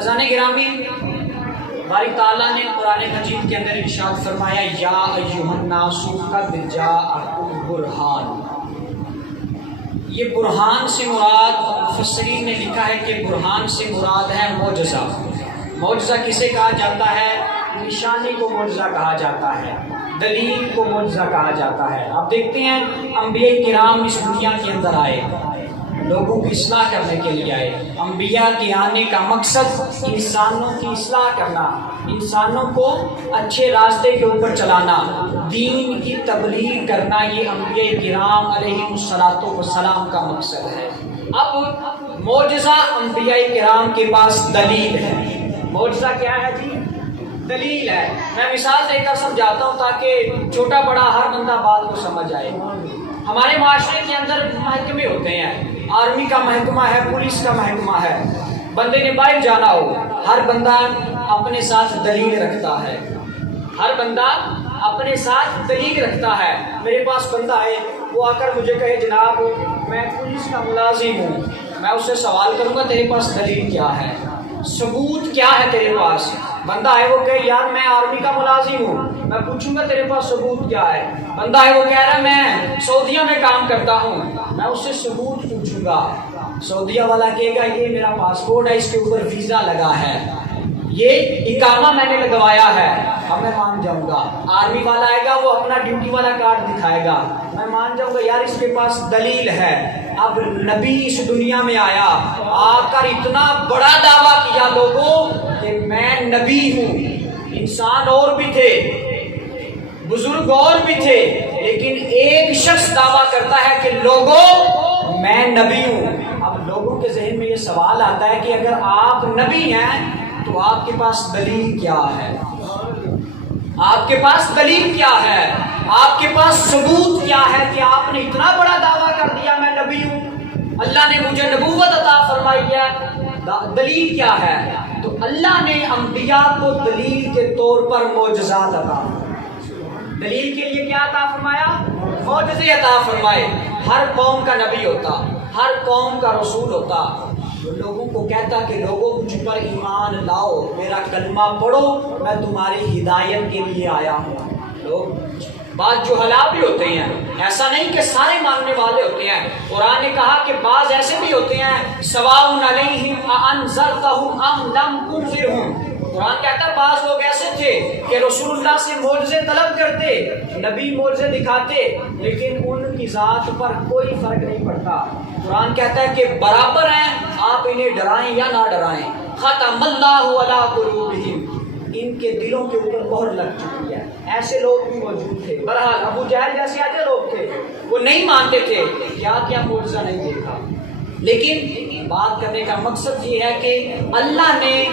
اذان گرامی، باری تعالیٰ نے قرآن مجید کے اندر ارشاد فرمایا یا ایھا الناس قد جاءکم برہان۔ یہ برہان سے مراد، مفسرین نے لکھا ہے کہ برہان سے مراد ہے معجزہ۔ معجزہ کسے کہا جاتا ہے؟ نشانی کو معجزہ کہا جاتا ہے، دلیل کو معجزہ کہا جاتا ہے۔ آپ دیکھتے ہیں انبیاء کرام اس دنیا کے اندر آئے، لوگوں کی اصلاح کرنے کے لیے آئے۔ انبیاء کے آنے کا مقصد انسانوں کی اصلاح کرنا، انسانوں کو اچھے راستے کے اوپر چلانا، دین کی تبلیغ کرنا، یہ انبیاء کرام علیہم السلام کا مقصد ہے۔ اب معجزہ انبیاء کرام کے پاس دلیل ہے۔ معجزہ کیا ہے جی؟ دلیل ہے۔ میں مثال دے کر سمجھاتا ہوں تاکہ چھوٹا بڑا ہر بندہ بات کو سمجھ آئے۔ ہمارے معاشرے کے اندر محکمے ہوتے ہیں، آرمی کا محکمہ ہے، پولیس کا محکمہ ہے۔ بندے نے باہر جانا ہو، ہر بندہ اپنے ساتھ دلیل رکھتا ہے، ہر بندہ اپنے ساتھ دلیل رکھتا ہے۔ میرے پاس بندہ ہے، وہ آ کر مجھے کہے جناب میں پولیس کا ملازم ہوں، میں اس سے سوال کروں گا تیرے پاس دلیل کیا ہے، ثبوت کیا ہے تیرے پاس؟ بندہ ہے وہ کہے یار میں آرمی کا ملازم ہوں، میں پوچھوں گا تیرے پاس ثبوت کیا ہے؟ بندہ ہے وہ کہہ رہا ہے میں سعودیہ میں کام کرتا ہوں، میں اس سے ثبوت پوچھوں گا۔ سعودیہ والا کہے گا یہ میرا پاسپورٹ ہے، اس کے اوپر ویزا لگا ہے، یہ اقامہ میں نے لگوایا ہے، اب میں مان جاؤں گا۔ آرمی والا آئے گا، وہ اپنا ڈیوٹی والا کارڈ دکھائے گا، میں مان جاؤں گا یار اس کے پاس دلیل ہے۔ اب نبی اس دنیا میں آیا، آ کر اتنا بڑا دعویٰ کیا لوگوں کہ میں نبی ہوں۔ انسان اور بھی تھے، بزرگ اور بھی تھے، لیکن ایک شخص دعویٰ کرتا ہے کہ لوگوں میں نبی ہوں۔ اب لوگوں کے ذہن میں یہ سوال آتا ہے کہ اگر آپ نبی ہیں تو آپ کے پاس دلیل کیا ہے؟ آپ کے پاس دلیل کیا ہے؟ آپ کے پاس ثبوت کیا ہے کہ آپ نے اتنا بڑا دعویٰ کر دیا میں نبی ہوں، اللہ نے مجھے نبوت عطا فرمائی ہے، دلیل کیا ہے؟ تو اللہ نے انبیاء کو دلیل کے طور پر معجزات عطا فرمائے۔ دلیل کے لیے کیا عطا فرمایا؟ معجزے عطا فرمائے۔ ہر قوم کا نبی ہوتا، ہر قوم کا رسول ہوتا، جو لوگوں کو کہتا کہ لوگوں مجھ پر ایمان لاؤ، میرا کلمہ پڑھو، میں تمہاری ہدایت کے لیے آیا ہوں۔ لوگ بعض جہلا بھی ہوتے ہیں، ایسا نہیں کہ سارے ماننے والے ہوتے ہیں۔ قرآن نے کہا کہ بعض ایسے بھی ہوتے ہیں سواء علیہم اانذرتہم ام لم تنذرہم۔ قرآن کہتا ہے بعض لوگ ایسے تھے کہ رسول اللہ سے معجزے طلب کرتے، نبی معجزے دکھاتے، لیکن ان کی ذات پر کوئی فرق نہیں پڑتا۔ قرآن کہتا ہے کہ برابر ہیں، آپ انہیں ڈرائیں یا نہ ڈرائیں۔ ختم اللہ علی قلوبہم، ان کے دلوں کے اوپر مہر لگ چکی ہے۔ ایسے لوگ بھی موجود تھے۔ بہرحال ابو جہل جیسے ایسے لوگ تھے، وہ نہیں مانتے تھے، کیا کیا معجزہ نہیں دیکھا۔ لیکن بات کرنے کا مقصد یہ ہے کہ اللہ نے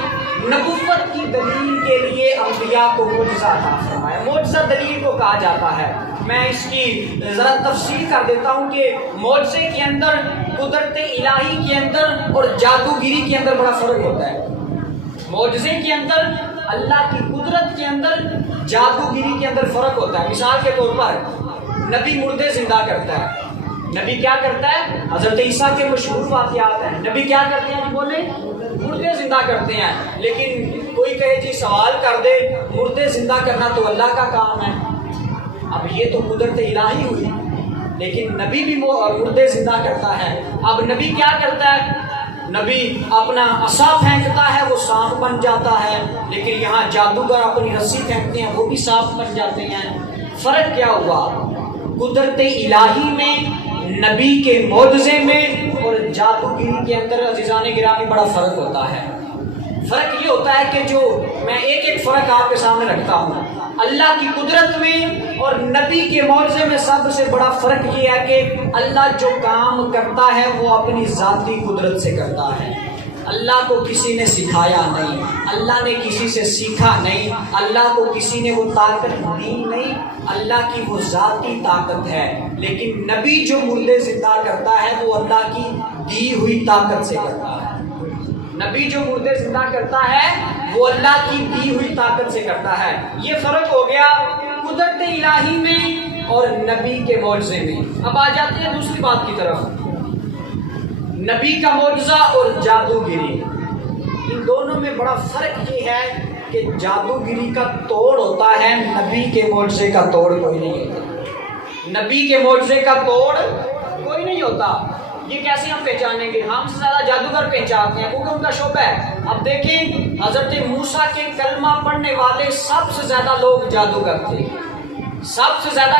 نبوت کی دلیل کے لیے انبیاء کو معجزہ عطا فرمایا۔ معجزہ دلیل کو کہا جاتا ہے۔ میں اس کی ذرا تفصیل کر دیتا ہوں کہ معجزے کے اندر، قدرت الہی کے اندر اور جادوگری کے اندر بڑا فرق ہوتا ہے۔ معجزے کے اندر، اللہ کی قدرت کے اندر، جادوگری کے اندر فرق ہوتا ہے۔ مثال کے طور پر نبی مردے زندہ کرتا ہے۔ نبی کیا کرتا ہے؟ حضرت عیسیٰ کے مشہور واقعات ہیں۔ نبی کیا کرتے ہیں جی؟ بولے مردے زندہ کرتے ہیں۔ لیکن کوئی کہے جی سوال کر دے مردے زندہ کرنا تو اللہ کا کام ہے، اب یہ تو قدرت الہی ہوئی، لیکن نبی بھی مردے زندہ کرتا ہے۔ اب نبی کیا کرتا ہے؟ نبی اپنا عصا پھینکتا ہے، وہ سانپ بن جاتا ہے، لیکن یہاں جادوگر اپنی رسی پھینکتے ہیں، وہ بھی سانپ بن جاتے ہیں۔ فرق کیا ہوا؟ قدرت الہی میں، نبی کے معجزے میں اور جادوگری کے اندر عزیزان گرامی بڑا فرق ہوتا ہے۔ فرق یہ ہوتا ہے کہ جو میں ایک فرق آپ کے سامنے رکھتا ہوں، اللہ کی قدرت میں اور نبی کے معجزے میں سب سے بڑا فرق یہ ہے کہ اللہ جو کام کرتا ہے وہ اپنی ذاتی قدرت سے کرتا ہے۔ اللہ کو کسی نے سکھایا نہیں، اللہ نے کسی سے سیکھا نہیں، اللہ کو کسی نے وہ طاقت دی نہیں، اللہ کی وہ ذاتی طاقت ہے۔ لیکن نبی جو مردے زندہ کرتا ہے وہ اللہ کی دی ہوئی طاقت سے کرتا ہے۔ نبی جو مردے زندہ کرتا ہے وہ اللہ کی دی ہوئی طاقت سے کرتا ہے۔ یہ فرق ہو گیا قدرت الہی میں اور نبی کے معجزے میں۔ اب آ جاتے ہیں دوسری بات کی طرف، نبی کا معجزہ اور جادوگری، ان دونوں میں بڑا فرق یہ ہے کہ جادوگری کا توڑ ہوتا ہے، نبی کے معجزے کا توڑ کوئی نہیں ہوتا، نبی کے معجزے کا توڑ کوئی نہیں ہوتا۔ یہ کیسے ہم پہچانیں گے؟ ہم سے زیادہ جادوگر پہچانتے ہیں کیونکہ ان کا شعبہ ہے۔ اب دیکھیں حضرت موسیٰ کے کلمہ پڑھنے والے سب سے زیادہ لوگ جادوگر تھے، سب سے زیادہ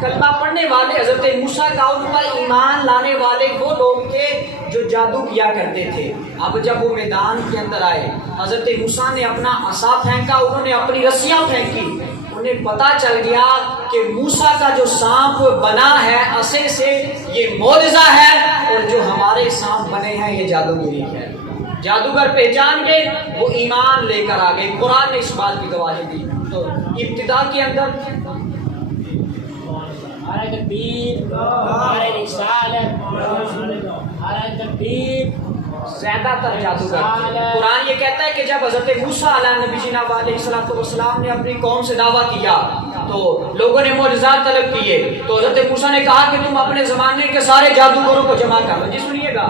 کلمہ پڑھنے والے حضرت موسیٰ کا ان پر ایمان لانے والے وہ لوگ تھے جو جادو کیا کرتے تھے۔ اب جب وہ میدان کے اندر آئے، حضرت موسیٰ نے اپنا عصا پھینکا، انہوں نے اپنی رسیاں پھینکی، انہیں پتا چل گیا کہ موسیٰ کا جو سانپ بنا ہے عصے سے یہ معجزہ ہے، اور جو ہمارے سانپ بنے ہیں یہ جادوگری ہے۔ جادوگر پہچان گئے، وہ ایمان لے کر آ گئے۔ قرآن نے اس بات کی گواہی دی۔ تو ابتدا کے اندر ہمارا تکبیر، ہمارے رسالت، ہمارا تکبیر، زیادہ تر جادوگر۔ قرآن یہ کہتا ہے کہ جب حضرت موسیٰ علیہ نبی جناب علیہ السلام نے اپنی قوم سے دعویٰ کیا تو لوگوں نے معجزات طلب کیے، تو حضرت موسیٰ نے کہا کہ تم اپنے زمانے کے سارے جادوگروں کو جمع کرو۔ جی سنیے گا،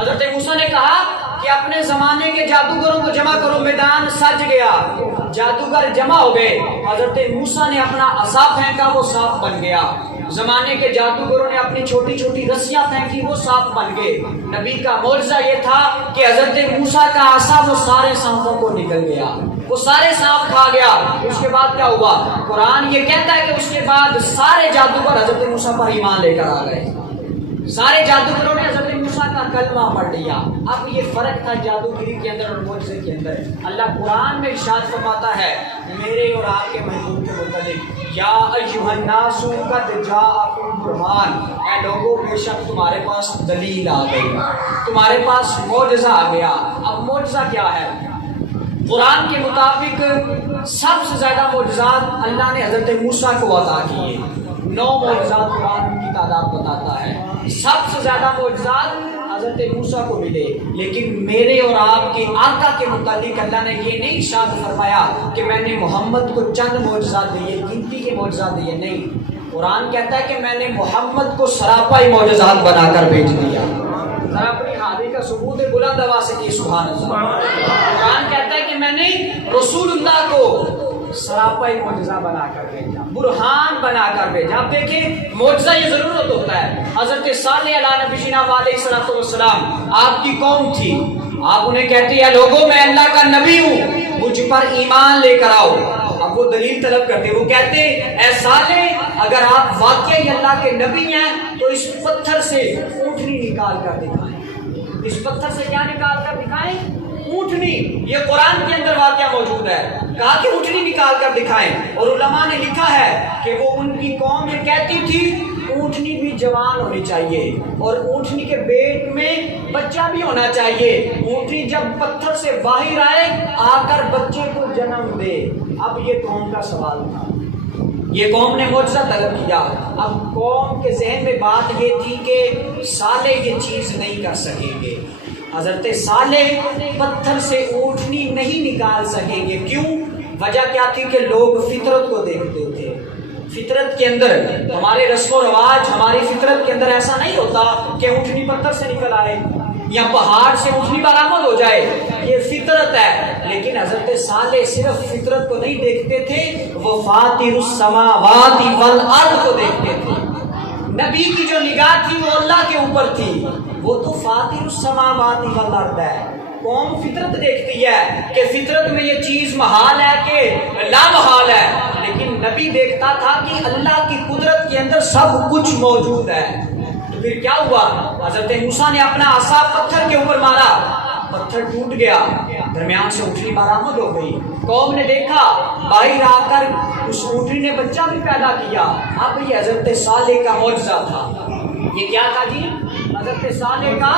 حضرت موسیٰ نے کہا کہ اپنے زمانے کے جادوگروں کو جمع کرو، میدان سج گیا، جادوگر جمع ہو گئے۔ حضرت موسیٰ نے اپنا عصا پھینکا، وہ سانپ بن گیا۔ زمانے کے جادوگروں نے اپنی چھوٹی چھوٹی رسیاں پھینکی، وہ سانپ بن گئے۔ نبی کا معجزہ یہ تھا کہ حضرت موسیٰ کا عصا وہ سارے سانپوں کو نکل گیا، وہ سارے سانپ کھا گیا۔ اس کے بعد کیا ہوا؟ قرآن یہ کہتا ہے کہ اس کے بعد سارے جادوگر حضرت موسیٰ پر ایمان لے کر آ گئے، سارے جادوگروں نے حضرت موسیٰ کا کلمہ پڑھ لیا۔ اب یہ فرق تھا جادوگری کے اندر اور معجزے کے اندر۔ اللہ قرآن میں ارشاد فرماتا ہے میرے اور آپ کے محبوب کے متعلق، یا ایھا الناس قد جاءکم برہان، اے لوگوں بے شک تمہارے پاس دلیل آ گئی، تمہارے پاس معجزہ آ گیا۔ اب معجزہ کیا ہے؟ قرآن کے مطابق سب سے زیادہ معجزات اللہ نے حضرت موسیٰ کو عطا کیے۔ 9 معجزات قرآن کی تعداد بتاتا ہے، سب سے زیادہ معجزات حضرت موسیٰ کو ملے۔ لیکن میرے اور آپ کے آقا کے متعلق اللہ نے یہ نہیں ارشاد فرمایا کہ میں نے محمد کو چند معجزات دیے، گنتی کے معجزات دیے، نہیں۔ قرآن کہتا ہے کہ میں نے محمد کو سراپائی معجزات بنا کر بھیج دیا۔ ذرا اپنی حاضری کا ثبوت بلند آواز سے کی سبحان اللہ۔ قرآن کہتا ہے کہ میں نے رسول اللہ کو سراپائی معجزہ بنا کر بھیجا، برہان بنا کر بھیجا۔ آپ دیکھیں معجزہ یہ ضرورت ہوتا ہے۔ حضرت صالح علیہ نبی جناب علیہ السلام آپ کی قوم تھی، آپ انہیں کہتے ہیں لوگوں میں اللہ کا نبی ہوں، مجھ پر ایمان لے کر آؤ۔ اب وہ دلیل طلب کرتے، وہ کہتے اے صالح اگر آپ واقعی اللہ کے نبی ہیں تو اس پتھر سے اونٹنی نکال کر دکھائیں، اس پتھر سے کیا نکال کر دکھائیں؟ اونٹنی۔ یہ قرآن کے اندر واقعہ موجود ہے، کہا کہ اونٹنی نکال کر دکھائیں۔ اور علماء نے لکھا ہے کہ وہ ان کی قوم یہ کہتی تھی اونٹنی بھی جوان ہونی چاہیے اور اونٹنی کے پیٹ میں بچہ بھی ہونا چاہیے، اونٹنی جب پتھر سے باہر آئے آ کر بچے کو جنم دے۔ اب یہ قوم کا سوال تھا، یہ قوم نے معجزہ طلب کیا۔ اب قوم کے ذہن میں بات یہ تھی کہ صالح یہ چیز نہیں کر سکیں گے، حضرت صالح پتھر سے اونٹنی نہیں نکال سکیں گے۔ کیوں؟ وجہ کیا تھی کہ لوگ فطرت کو دیکھتے تھے۔ فطرت کے اندر ہمارے رسم و رواج، ہماری فطرت کے اندر ایسا نہیں ہوتا کہ اونٹنی پتھر سے نکل آئے یا پہاڑ سے اونٹنی برآمد ہو جائے، یہ فطرت ہے۔ لیکن حضرت صالح صرف فطرت کو نہیں دیکھتے تھے، وہ فاطر السماوات والارض کو دیکھتے تھے۔ نبی کی جو نگاہ تھی وہ اللہ کے اوپر تھی، وہ تو فاطر السماوات والارض ہے۔ قوم فطرت دیکھتی ہے کہ فطرت میں یہ چیز محال ہے کہ لا محال ہے، لیکن نبی دیکھتا تھا کہ اللہ کی قدرت کے اندر سب کچھ موجود ہے۔ تو پھر کیا ہوا؟ حضرت موسیٰ نے اپنا عصا پتھر کے اوپر مارا، پتھر ٹوٹ گیا، درمیان سے اونٹنی برآمد ہو گئی۔ قوم نے دیکھا، باہر آ کر اس اونٹنی نے بچہ بھی پیدا کیا۔ اب یہ حضرت صالح کا معجزہ تھا۔ یہ کیا تھا جی؟ حضرت صالح کا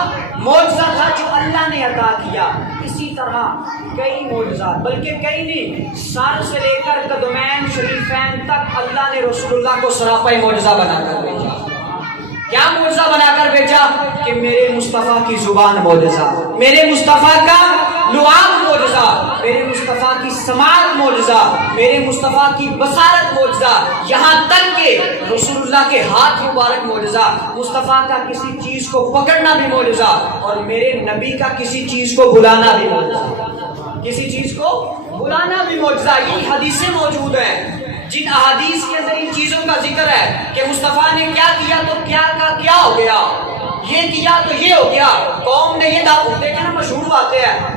معجزہ تھا جو اللہ نے عطا کیا۔ اسی طرح کئی معجزات، بلکہ کئی نہیں، سر سے لے کر قدمین شریفین تک اللہ نے رسول اللہ کو سراپائی معجزہ بنا کر بھیجا۔ کیا معجزہ بنا کر بھیجا؟ کہ میرے مصطفیٰ کی زبان معجزہ، میرے مصطفیٰ کا لعاب معجزہ، میرے مصطفیٰ کی سماعت معجزہ، میرے مصطفیٰ کی بصارت معجزہ، یہاں تک کہ رسول اللہ کے ہاتھ مبارک معجزہ، مصطفیٰ کا کسی چیز کو پکڑنا بھی معجزہ، اور میرے نبی کا کسی چیز کو بلانا بھی معجزہ، کسی چیز کو بلانا بھی معجزہ۔ یہ حدیثیں موجود ہیں جن احادیث کے اندر ان چیزوں کا ذکر ہے کہ مصطفیٰ نے کیا کیا تو کیا کا کیا ہو گیا، یہ کیا تو یہ ہو گیا۔ قوم نے یہ دعوت، دیکھیں نا مشہور باتیں ہیں،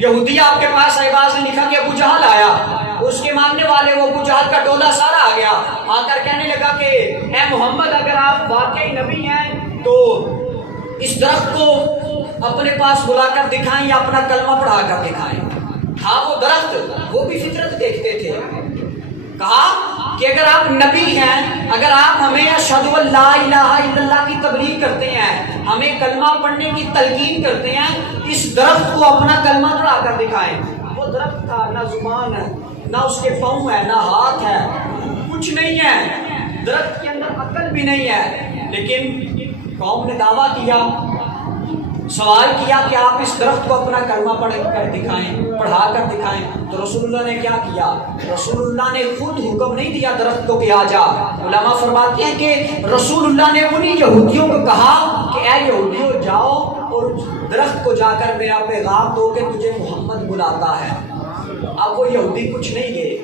یہودی آپ کے پاس احباز نے لکھا کہ ابو جہل آیا، اس کے ماننے والے وہ ابو جہل کا ٹولہ سارا آ گیا، آ کر کہنے لگا کہ اے محمد اگر آپ واقعی نبی ہیں تو اس درخت کو اپنے پاس بلا کر دکھائیں یا اپنا کلمہ پڑھا کر دکھائیں۔ ہاں وہ درخت، وہ بھی فطرت دیکھتے تھے۔ کہا کہ اگر آپ نبی ہیں، اگر آپ ہمیں اشہد ان لا الہ الا اللہ کی تبلیغ کرتے ہیں، ہمیں کلمہ پڑھنے کی تلقین کرتے ہیں، اس درخت کو اپنا کلمہ پڑھا کر دکھائیں۔ وہ درخت تھا، نہ زبان ہے، نہ اس کے پاؤں ہے، نہ ہاتھ ہے، کچھ نہیں ہے، درخت کے اندر عقل بھی نہیں ہے، لیکن قوم نے دعویٰ کیا، سوال کیا کہ آپ اس درخت کو اپنا کلمہ پڑھ کر دکھائیں، پڑھا کر دکھائیں۔ تو رسول اللہ نے کیا کیا؟ رسول اللہ نے خود حکم نہیں دیا درخت کو کہ آ جا۔ علماء فرماتے ہیں کہ رسول اللہ نے انہی یہودیوں کو کہا کہ اے یہودیوں جاؤ اور درخت کو جا کر میرا پیغام دو کہ تجھے محمد بلاتا ہے۔ اب وہ یہودی کچھ نہیں گئے،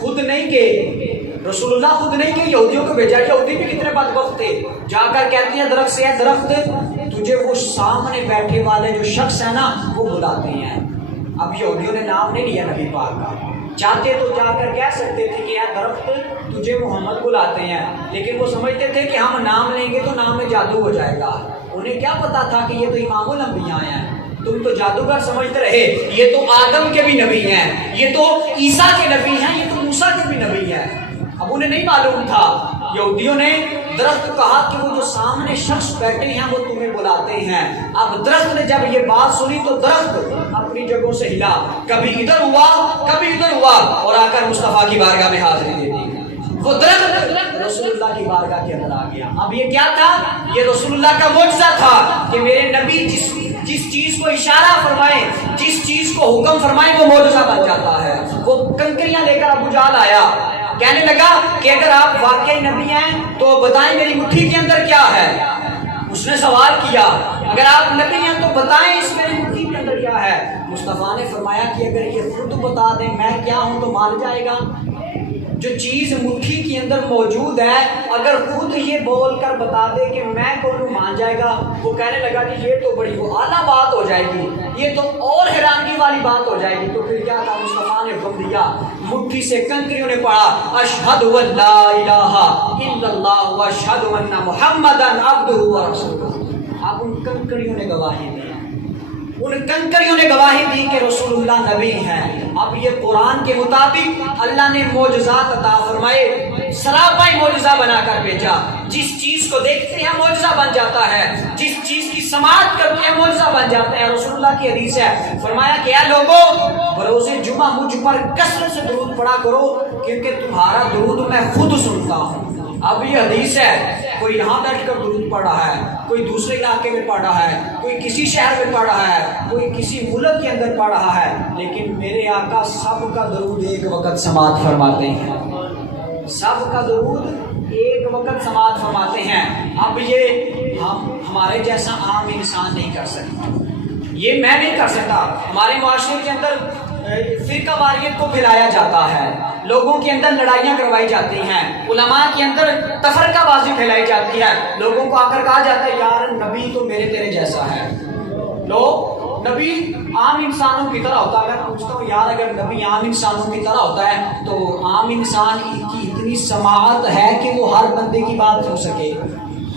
خود نہیں گئے، رسول اللہ خود نہیں گئے، یہودیوں کو بھیجا۔ یہودی بھی کتنے بدبخت تھے، جا کر کہتے ہیں درخت سے، اے درخت تجھے وہ سامنے بیٹھے والے جو شخص ہے نا وہ بلاتے ہیں۔ اب یہودیوں نے نام نہیں لیا نبی پاک کا، چاہتے تو جا کر کہہ سکتے تھے کہ اے درخت تجھے محمد بلاتے ہیں، لیکن وہ سمجھتے تھے کہ ہم نام لیں گے تو نام میں جادو ہو جائے گا۔ انہیں کیا پتا تھا کہ یہ تو امام الانبیاء ہیں، تم تو جادوگر سمجھتے رہے، یہ تو آدم کے بھی نبی ہیں، یہ تو عیسیٰ کے نبی ہیں، یہ تو موسیٰ کے بھی نبی ہیں۔ اب انہیں نہیں معلوم تھا، یہودیوں نے درخت کو کہا کہ وہ جو سامنے شخص بیٹھے ہیں وہ تمہیں بلاتے ہیں۔ اب درخت نے جب یہ بات سنی تو درخت اپنی جگہوں سے ہلا، کبھی ادھر ہوا کبھی ادھر ہوا، اور آ کر مصطفیٰ کی بارگاہ میں حاضری دے دی۔ وہ درخت رسول اللہ کی بارگاہ کے اندر آ گیا۔ اب یہ کیا تھا؟ یہ رسول اللہ کا معجزہ تھا کہ میرے نبی جس چیز کو اشارہ فرمائے، جس چیز کو حکم فرمائے وہ معجزہ بن جاتا ہے۔ وہ کنکریاں لے کر ابو جہل آیا، کہنے لگا کہ اگر آپ واقعی نبی ہیں تو بتائیں میری مٹھی کے اندر کیا ہے۔ اس نے سوال کیا اگر آپ نبی ہیں تو بتائیں اس میری مٹھی کے اندر کیا ہے۔ مصطفیٰ نے فرمایا کہ اگر یہ خود بتا دیں میں کیا ہوں تو مان جائے گا۔ جو چیز مٹھی کے اندر موجود ہے اگر خود یہ بول کر بتا دے کہ میں کون ہوں مان جائے گا۔ وہ کہنے لگا کہ یہ تو بڑی وہ اعلیٰ بات ہو جائے گی، یہ تو اور حیرانگی والی بات ہو جائے گی۔ تو پھر کیا تھا؟ مصطفیٰ نے حکم دیا، مٹھی سے کنکریوں نے پڑھا اشہد ان لا الہ الا اللہ واشہد ان محمدا عبدہ ورسولہ۔ اب ان کنکریوں نے گواہی دی، ان کنکریوں نے گواہی دی کہ رسول اللہ نبی ہیں۔ اب یہ قرآن کے مطابق اللہ نے معجزات عطا فرمائے، سراپائی معجزہ بنا کر بھیجا۔ جس چیز کو دیکھتے ہیں معجزہ بن جاتا ہے، جس چیز کی سماعت کرتے ہیں معجزہ بن جاتا ہے۔ رسول اللہ کی حدیث ہے، فرمایا کہ اے لوگوں بروز جمعہ مجھ پر کثرت سے درود پڑھا کرو کیونکہ تمہارا درود میں خود سنتا ہوں۔ اب یہ حدیث ہے، کوئی یہاں بیٹھ کر درود پڑھ رہا ہے، کوئی دوسرے علاقے میں پڑھ رہا ہے، کوئی کسی شہر میں پڑھ رہا ہے، کوئی کسی ملک کے اندر پڑھ رہا ہے، لیکن میرے آقا سب کا درود ایک وقت سماعت فرماتے ہیں، سب کا درود ایک وقت سماعت فرماتے ہیں۔ اب یہ ہمارے جیسا عام انسان نہیں کر سکتا، یہ میں نہیں کر سکتا۔ ہمارے معاشرے کے اندر فرقہ واریت کو پھیلایا جاتا ہے، لوگوں کے اندر لڑائیاں کروائی جاتی ہیں، علماء کے اندر تفرقہ بازی پھیلائی جاتی ہے، لوگوں کو آ کر کہا جاتا ہے یار نبی تو میرے تیرے جیسا ہے۔ لوگ نبی عام انسانوں کی طرح ہوتا ہے۔ میں پوچھتا ہوں یار اگر نبی عام انسانوں کی طرح ہوتا ہے تو عام انسان کی اتنی سماعت ہے کہ وہ ہر بندے کی بات سن سکے۔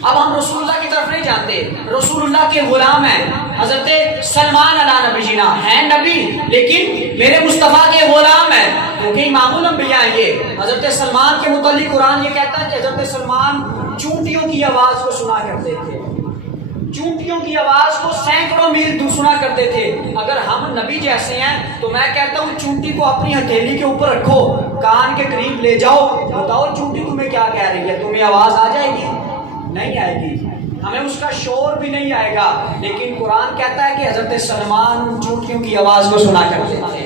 اب ہم رسول اللہ کی طرف نہیں جانتے، رسول اللہ کے غلام ہیں، حضرت سلمان علیہ نبی جینا ہیں نبی لیکن میرے مصطفیٰ کے غلام ہیں کیونکہ امام الانبیاء ہیں۔ یہ حضرت سلمان کے متعلق قرآن یہ کہتا ہے کہ حضرت سلمان چونٹیوں کی آواز کو سنا کرتے تھے، چونٹیوں کی آواز کو سینکڑوں میل دور سنا کرتے تھے۔ اگر ہم نبی جیسے ہیں تو میں کہتا ہوں چونٹی کو اپنی ہتھیلی کے اوپر رکھو، کان کے قریب لے جاؤ، بتاؤ چونٹی تمہیں کیا کہہ رہی ہے، تمہیں آواز آ جائے گی؟ نہیں آئے گی، ہمیں اس کا شور بھی نہیں آئے گا۔ لیکن قرآن کہتا ہے کہ حضرت سلمان چونٹیوں کی آواز کو سنا کرتے تھے۔